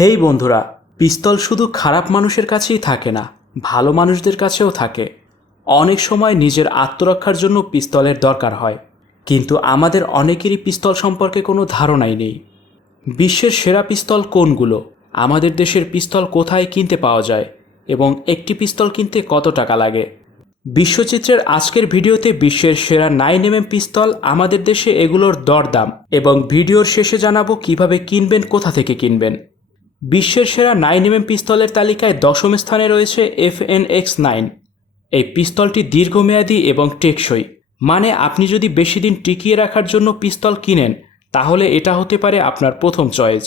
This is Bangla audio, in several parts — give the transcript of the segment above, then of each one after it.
হেই বন্ধুরা, পিস্তল শুধু খারাপ মানুষের কাছেই থাকে না, ভালো মানুষদের কাছেও থাকে। অনেক সময় নিজের আত্মরক্ষার জন্য পিস্তলের দরকার হয়, কিন্তু আমাদের অনেকেরই পিস্তল সম্পর্কে কোনো ধারণাই নেই। বিশ্বের সেরা পিস্তল কোনগুলো? আমাদের দেশের পিস্তল কোথায় কিনতে পাওয়া যায়? এবং একটি পিস্তল কিনতে কত টাকা লাগে? বিশ্বচিত্রের আজকের ভিডিওতে বিশ্বের সেরা নাইন এম পিস্তল আমাদের দেশে এগুলোর দরদাম এবং ভিডিওর শেষে জানাব কীভাবে কিনবেন, কোথা থেকে কিনবেন। বিশ্বের সেরা নাইন এম পিস্তলের তালিকায় দশম স্থানে রয়েছে এফ এন এক্স নাইন এই পিস্তলটি দীর্ঘমেয়াদী এবং টেকসই। মানে আপনি যদি বেশি দিন টিকিয়ে রাখার জন্য পিস্তল কিনেন, তাহলে এটা হতে পারে আপনার প্রথম চয়েস।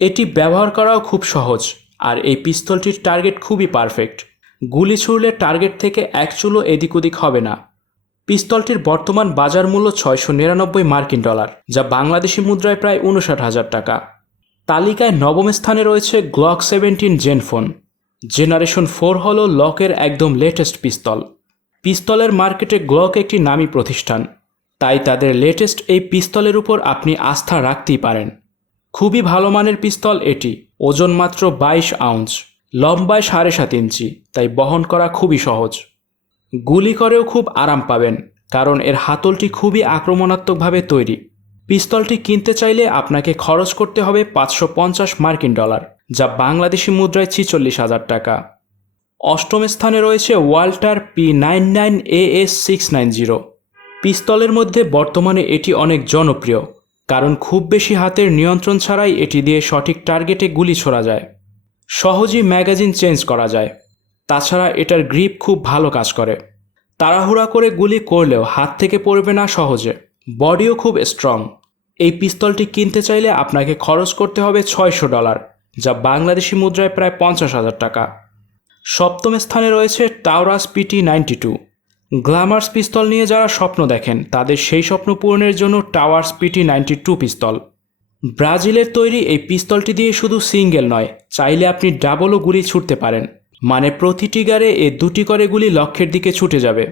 এটি ব্যবহার করাও খুব সহজ, আর এই পিস্তলটির টার্গেট খুবই পারফেক্ট গুলি ছুড়লে টার্গেট থেকে এক চুলো এদিক ওদিক হবে না। পিস্তলটির বর্তমান বাজার মূল্য ছয়শো নিরানব্বই মার্কিন ডলার, যা বাংলাদেশি মুদ্রায় প্রায় উনষাট হাজার টাকা। তালিকায় নবম স্থানে রয়েছে গ্লক সেভেন্টিন জেনফোন জেনারেশন ফোর হল লকের একদম লেটেস্ট পিস্তল পিস্তলের মার্কেটে গ্লক একটি নামী প্রতিষ্ঠান। তাই তাদের লেটেস্ট এই পিস্তলের উপর আপনি আস্থা রাখতেই পারেন। খুবই ভালো মানের পিস্তল এটি, ওজন মাত্র বাইশ আউন্স লম্বায় সাড়ে সাত ইঞ্চি, তাই বহন করা খুবই সহজ। গুলি করেও খুব আরাম পাবেন, কারণ এর হাতলটি খুবই আক্রমণাত্মকভাবে তৈরি। পিস্তলটি কিনতে চাইলে আপনাকে খরচ করতে হবে পাঁচশো পঞ্চাশ মার্কিন ডলার, যা বাংলাদেশি মুদ্রায় ছিচল্লিশ হাজার টাকা। অষ্টম স্থানে রয়েছে Walther P nine nine A S six nine zero. পিস্তলের মধ্যে বর্তমানে এটি অনেক জনপ্রিয়, কারণ খুব বেশি হাতের নিয়ন্ত্রণ ছাড়াই এটি দিয়ে সঠিক টার্গেটে গুলি ছোড়া যায়। সহজেই ম্যাগাজিন চেঞ্জ করা যায়। তাছাড়া এটার গ্রিপ খুব ভালো কাজ করে। তাড়াহুড়া করে গুলি করলেও হাত থেকে পড়বে না সহজে। বডিও খুব স্ট্রং এই পিস্তলটি কিনতে চাইলে আপনাকে খরচ করতে হবে ছয়শো ডলার, যা বাংলাদেশি মুদ্রায় প্রায় পঞ্চাশ হাজার টাকা। সপ্তম স্থানে রয়েছে টাওরাস পিটি নাইনটি টু গ্ল্যামার্স পিস্তল নিয়ে যারা স্বপ্ন দেখেন, তাদের সেই স্বপ্ন পূরণের জন্য Taurus PT ninety two pistol. ব্রাজিলের তৈরি এই পিস্তলটি দিয়ে শুধু সিঙ্গেল নয়, চাইলে আপনি ডাবলও গুলি ছুটতে পারেন। মানে প্রতিটি গারে এ দুটি করে গুলি লক্ষ্যের দিকে ছুটে যাবে।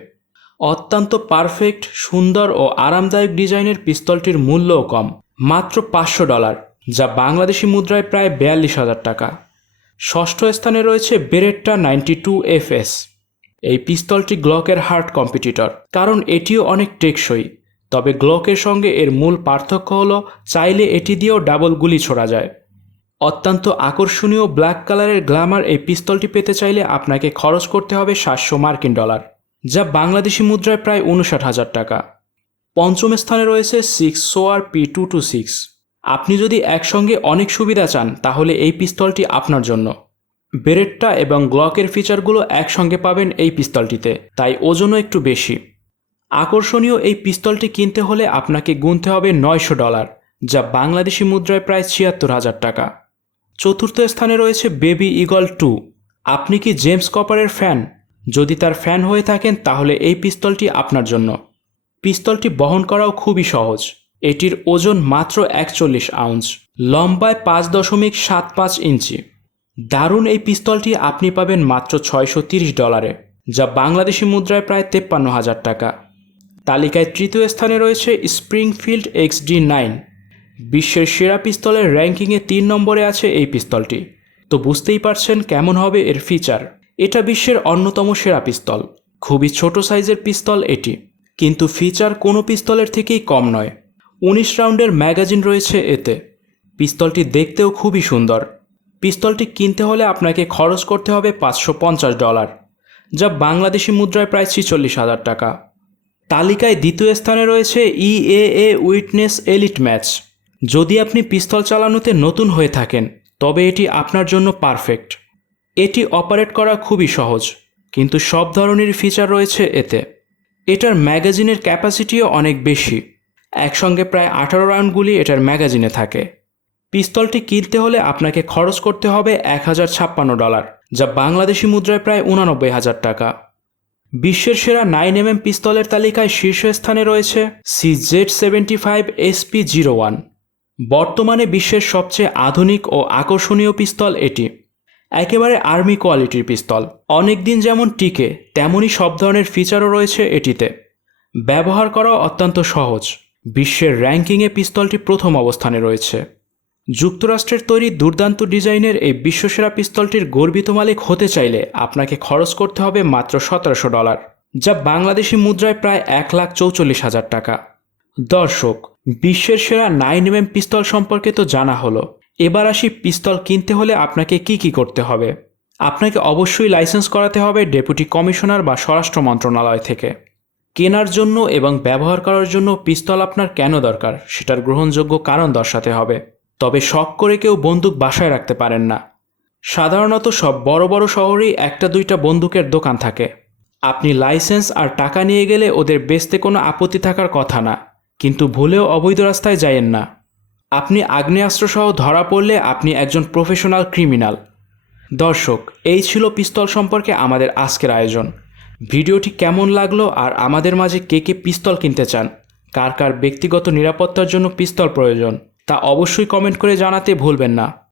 অত্যন্ত পারফেক্ট, সুন্দর ও আরামদায়ক ডিজাইনের পিস্তলটির মূল্যও কম, মাত্র পাঁচশো ডলার, যা বাংলাদেশি মুদ্রায় প্রায় বিয়াল্লিশ হাজার টাকা। ষষ্ঠ স্থানে রয়েছে Beretta ninety two F S এই পিস্তলটি গ্লকের হার্ট কম্পিটিটর, কারণ এটিও অনেক টেকসই, তবে গ্লকের সঙ্গে এর মূল পার্থক্য হলো, চাইলে এটি দিয়েও ডাবল গুলি ছোড়া যায়। অত্যন্ত আকর্ষণীয় ব্ল্যাক কালারের গ্ল্যামার এই পিস্তলটি পেতে চাইলে আপনাকে খরচ করতে হবে সাতশো মার্কিন ডলার। যা বাংলাদেশি মুদ্রায় প্রায় উনষাট হাজার টাকা। পঞ্চম স্থানে রয়েছে সিক্স সোয়ার পি টু টু সিক্স আপনি যদি একসঙ্গে অনেক সুবিধা চান, তাহলে এই পিস্তলটি আপনার জন্য। বেরেটটা এবং গ্লকের ফিচারগুলো একসঙ্গে পাবেন এই পিস্তলটিতে, তাই ওজনও একটু বেশি। আকর্ষণীয় এই পিস্তলটি কিনতে হলে আপনাকে গুনতে হবে নয়শো ডলার, যা বাংলাদেশি মুদ্রায় প্রায় ছিয়াত্তর হাজার টাকা। চতুর্থ স্থানে রয়েছে বেবি ইগল টু আপনি কি জেমস কপারের ফ্যান যদি তার ফ্যান হয়ে থাকেন, তাহলে এই পিস্তলটি আপনার জন্য। পিস্তলটি বহন করাও খুবই সহজ। এটির ওজন মাত্র একচল্লিশ আউন্স, লম্বায় পাঁচ দশমিক সাত পাঁচ ইঞ্চি। দারুণ এই পিস্তলটি আপনি পাবেন মাত্র ছয়শো তিরিশ ডলারে, যা বাংলাদেশি মুদ্রায় প্রায় তেপ্পান্ন হাজার টাকা। তালিকায় তৃতীয় স্থানে রয়েছে স্প্রিংফিল্ড এক্স ডি নাইন বিশ্বের সেরা পিস্তলের র্যাঙ্কিংয়ে তিন নম্বরে আছে এই পিস্তলটি। তো বুঝতেই পারছেন কেমন হবে এর ফিচার। এটা বিশ্বের অন্যতম সেরা পিস্তল। খুবই ছোট সাইজের পিস্তল এটি, কিন্তু ফিচার কোনো পিস্তলের থেকেই কম নয়। উনিশ রাউন্ডের ম্যাগাজিন রয়েছে এতে। পিস্তলটি দেখতেও খুবই সুন্দর। পিস্তলটি কিনতে হলে আপনাকে খরচ করতে হবে পাঁচশো পঞ্চাশ ডলার, যা বাংলাদেশি মুদ্রায় প্রায় ছিচল্লিশ হাজার টাকা। তালিকায় দ্বিতীয় স্থানে রয়েছে ইএএ উইটনেস এলিট ম্যাচ যদি আপনি পিস্তল চালানোতে নতুন হয়ে থাকেন, তবে এটি আপনার জন্য পারফেক্ট। এটি অপারেট করা খুবই সহজ, কিন্তু সব ধরনের ফিচার রয়েছে এতে। এটার ম্যাগাজিনের ক্যাপাসিটিও অনেক বেশি। একসঙ্গে প্রায় আঠারো রাউন্ডগুলি এটার ম্যাগাজিনে থাকে। পিস্তলটি কিনতে হলে আপনাকে খরচ করতে হবে এক হাজার ছাপ্পান্ন ডলার, যা বাংলাদেশি মুদ্রায় প্রায় উনানব্বই হাজার টাকা। বিশ্বের সেরা নাইন এম পিস্তলের তালিকায় শীর্ষস্থানে রয়েছে C Z seventy five SP zero one বর্তমানে বিশ্বের সবচেয়ে আধুনিক ও আকর্ষণীয় পিস্তল এটি। একেবারে আর্মি কোয়ালিটির পিস্তল। অনেক দিন যেমন টিকে, তেমনই সব ধরনের ফিচারও রয়েছে এটিতে। ব্যবহার করা অত্যন্ত সহজ। বিশ্বের র্যাঙ্কিংয়ে পিস্তলটি প্রথম অবস্থানে রয়েছে। যুক্তরাষ্ট্রের তৈরি দুর্দান্ত ডিজাইনের এই বিশ্বসেরা পিস্তলটির গর্বিত মালিক হতে চাইলে আপনাকে খরচ করতে হবে মাত্র সতেরোশো ডলার, যা বাংলাদেশি মুদ্রায় প্রায় এক লাখ চৌচল্লিশ হাজার টাকা। দর্শক, বিশ্বের সেরা নাইন এম পিস্তল সম্পর্কে তো জানা হলো। এবার আসি পিস্তল কিনতে হলে আপনাকে কি কি করতে হবে। আপনাকে অবশ্যই লাইসেন্স করাতে হবে ডেপুটি কমিশনার বা স্বরাষ্ট্র মন্ত্রণালয় থেকে। কেনার জন্য এবং ব্যবহার করার জন্য পিস্তল আপনার কেন দরকার? সেটার গ্রহণযোগ্য কারণ দর্শাতে হবে। তবে শখ করে কেউ বন্দুক বাসায় রাখতে পারেন না। সাধারণত সব বড় বড় শহরেই একটা দুইটা বন্দুকের দোকান থাকে। আপনি লাইসেন্স আর টাকা নিয়ে গেলে ওদের বেচতে কোনো আপত্তি থাকার কথা না। কিন্তু ভুলেও অবৈধ রাস্তায় যায়েন না। আপনি আগ্নেয়াস্ত্রসহ ধরা পড়লে আপনি একজন প্রফেশনাল ক্রিমিনাল দর্শক, এই ছিল পিস্তল সম্পর্কে আমাদের আজকের আয়োজন। ভিডিওটি কেমন লাগল আর আমাদের মাঝে কে কে পিস্তল কিনতে চান? কার কার ব্যক্তিগত নিরাপত্তার জন্য পিস্তল প্রয়োজন? তা অবশ্যই কমেন্ট করে জানাতে ভুলবেন না।